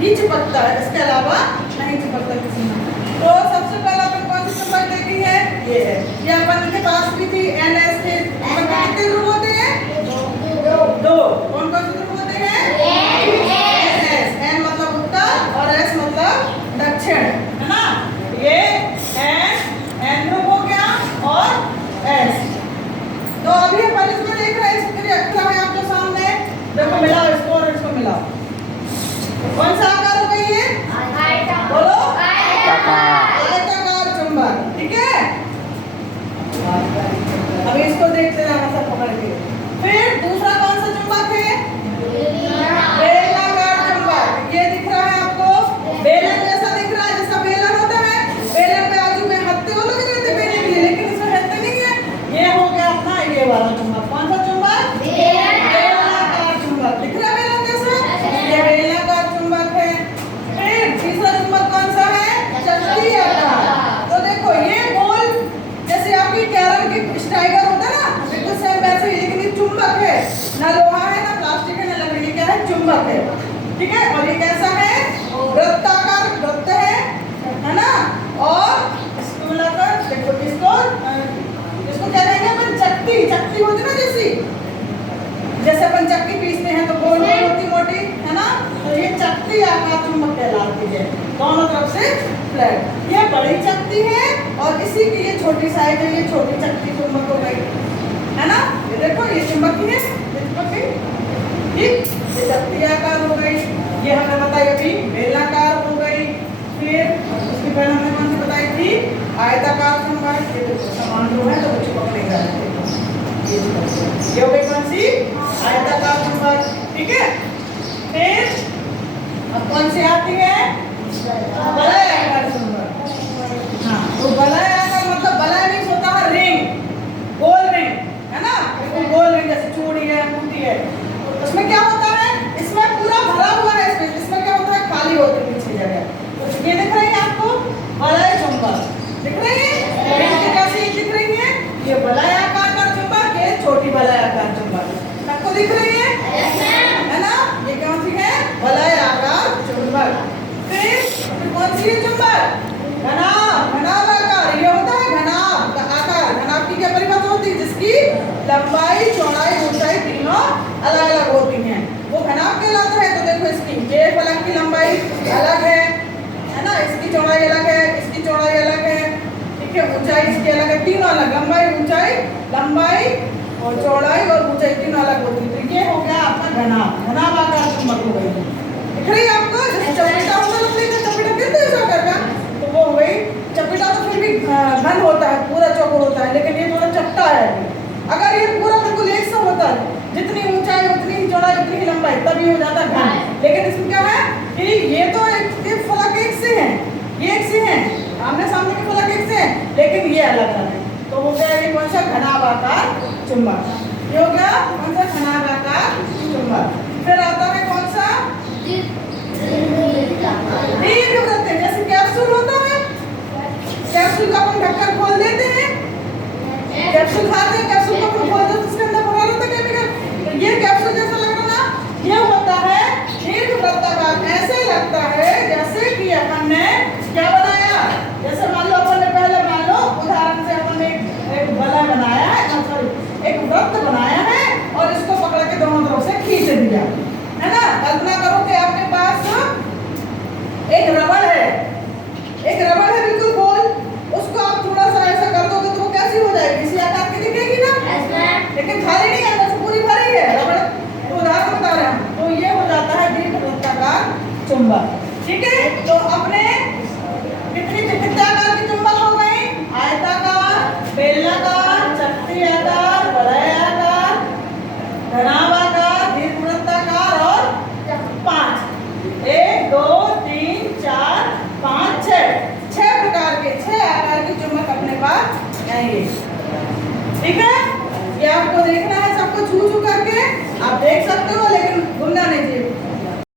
ही चिपकता है, इसके अलावा नहीं चिपकता किसी में। तो सबसे पहला अपन कौन सी चुंबक देखी है, ये है। ये अपन के पास भी थी NS थे। कितने ग्रुप होते हैं, दो। कौन कौन से ग्रुप होते हैं, NS। N मतलब उत्तर और S मतलब दक्षिण, है ना। ये N ग्रुप हो गया और S। तो अभी अपन इसमें देख रहे हैं, इसके अक्षर है आपके सामने, देखो मिलाओ इसको और इसको मिलाओ। कौन सा आकार हो गई है, बोलो, आयताकार चुंबक, ठीक है। अभी इसको देखते रहना सब पकड़ के। फिर दूसरा कौन सा चुंबक है, बेलनाकार चुंबक। ये दिख रहा है आपको, बेलन जैसा दिख रहा है, जैसा बेलन होता है। बेलन पे आजू में हत्ते वो लोग रहते बेलने के लिए, लेकिन इसमें हत्ते नहीं है। ये हो गया अपना ये वाला चुंबक। कौन सा चुंबक, बेलनाकार चुंबक। दिख रहा है बेलन जैसा, ये बेलनाकार चुंबक है। फिर तीसरा चुंबक कौन सा है, चक्री आकार। तो देखो ये गोल, जैसे आपकी कैरम की स्ट्राइकर होता है ना, बिल्कुल सेम वैसे ही, लेकिन ये चुंबक है, ना लोहा है ना प्लास्टिक है ना लकड़ी, ये क्या है, चुंबक है, ठीक है। और ये कैसा है, वृत्ताकार वृत्त है ना। और इसको मिलाकर देखो, इसको क्या कहेंगे अपन, चक्की होती ना, जैसे अपन चक्की पीसते हैं तो गोल गोल होती मोटी, है ना। तो ये चक्की आकार चुंबक कहलाती है, दोनों तरफ से फ्लैट। ये बड़ी चक्की है और इसी की ये छोटी साइज है, ये छोटी चक्की चुंबक हो गई, है ना। ये देखो ये चुंबक ही है, ठीक। ये चक्की आकार हो गई, ये हमने बताई अभी बेलनाकार हो गई। फिर उसकी पहले हमने कौन सी बताई थी, आयताकार चुंबक। ये देखो समान जो है तो वो चिपक नहीं रहा, ये हो गई कौन सी, आयताकार चुंबक, ठीक है। फिर अब कौन सी आती है, वलय आकार चुंबक। हाँ, तो वलय आकार मतलब वलय मीन्स होता है रिंग, गोल रिंग, है ना। गोल रिंग जैसे चूड़ी है, अंगूठी है, उसमें क्या होता है, इसमें पूरा भरा हुआ है, इसमें क्या होता है, खाली होती है पीछे जगह। तो ये दिख रही है आपको वलय चुंबक, दिख रही है, रिंग कैसी दिख रही है, ये वलय आकार का चुंबक, ये छोटी वलय आकार चुंबक, सबको दिख रही है ना। ये कौन सी है, वलय आकार चुंबक। फिर कौन सी है चुंबक, घनाभ आकार। ये होता है घनाभ का आकार। घनाभ की क्या परिभाषा होती है, जिसकी लंबाई चौड़ाई ऊंचाई तीनों अलग अलग होती हैं, वो घनाभ कहलाता है। तो देखो इसकी ये फलक की लंबाई अलग है ना, इसकी चौड़ाई अलग है, इसकी चौड़ाई अलग है, ठीक है। ऊंचाई इसकी अलग है, तीनों अलग, लंबाई और चौड़ाई और ऊंचाई तीनों अलग होती है। तो ये हो गया आपका घनाभ आकार चुंबक हो गई, दिख रही है आपको। जैसे चपेटा होता है, चपेटा कहते हैं आकार का, तो वो हो गई चपेटा। तो फिर भी घन होता है, पूरा चौकोर होता है, लेकिन ये थोड़ा चपटा है। अगर ये पूरा बिल्कुल एक सा होता है, जितनी ऊंचाई उतनी ही चौड़ाई उतनी ही लंबाई, तब ये हो जाता है घन। लेकिन इसमें क्या है कि ये तो एक फलक एक से है, ये एक से है, आमने सामने के फलक एक से है, लेकिन ये अलग अलग है। तो हो गया ये कौन सा, घनाभ आकार चुंबक। ये हो गया कौन सा, घनाभ आकार चुंबक। फिर आता है कौन सा, दीर्घवृत्त। जैसे कैप्सूल होता है, कैप्सूल का अपन ढक्कन खोल देते हैं, कैप्सूल खाते हैं, कैप्सूल को अपन खोल देते हैं, उसके अंदर भरा रहता है केमिकल। तो ये कैप्सूल जैसा लग रहा ना, ये होता है दीर्घवृत्ताकार। ऐसे लगता है जैसे कि अपन ने क्या बनाया, जैसे मान लो अपन ने पहले, मान लो उदाहरण से अपन ने एक वलय बनाया है, सॉरी एक वृत्त बनाया है, और इसको पकड़ के दोनों तरफ से खींच दिया, है ना। कल्पना करो कि आपके पास एक रबड़ है बिल्कुल गोल, उसको आप थोड़ा सा ऐसा कर दोगे तो वो कैसी हो जाएगी, इसी आकार की दिखेगी ना, लेकिन खाली नहीं है, अंदर से पूरी भरी है रबड़। तो उदाहरण बता रहे हैं, तो ये हो जाता है दीर्घवृत्ताकार चुंबक, ठीक है। तो अपने कितने आकार की चुंबक हो गई, आयताकार, बेलनाकार, चक्री आकार, वलय आकार, घनाभ आकार, दीर्घवृत्ताकार और 5, 1 2 3 4 5 6 प्रकार के 6 आकार की चुंबक अपने पास आएंगे, ठीक है। ये आपको देखना है, सबको छू करके आप देख सकते हो।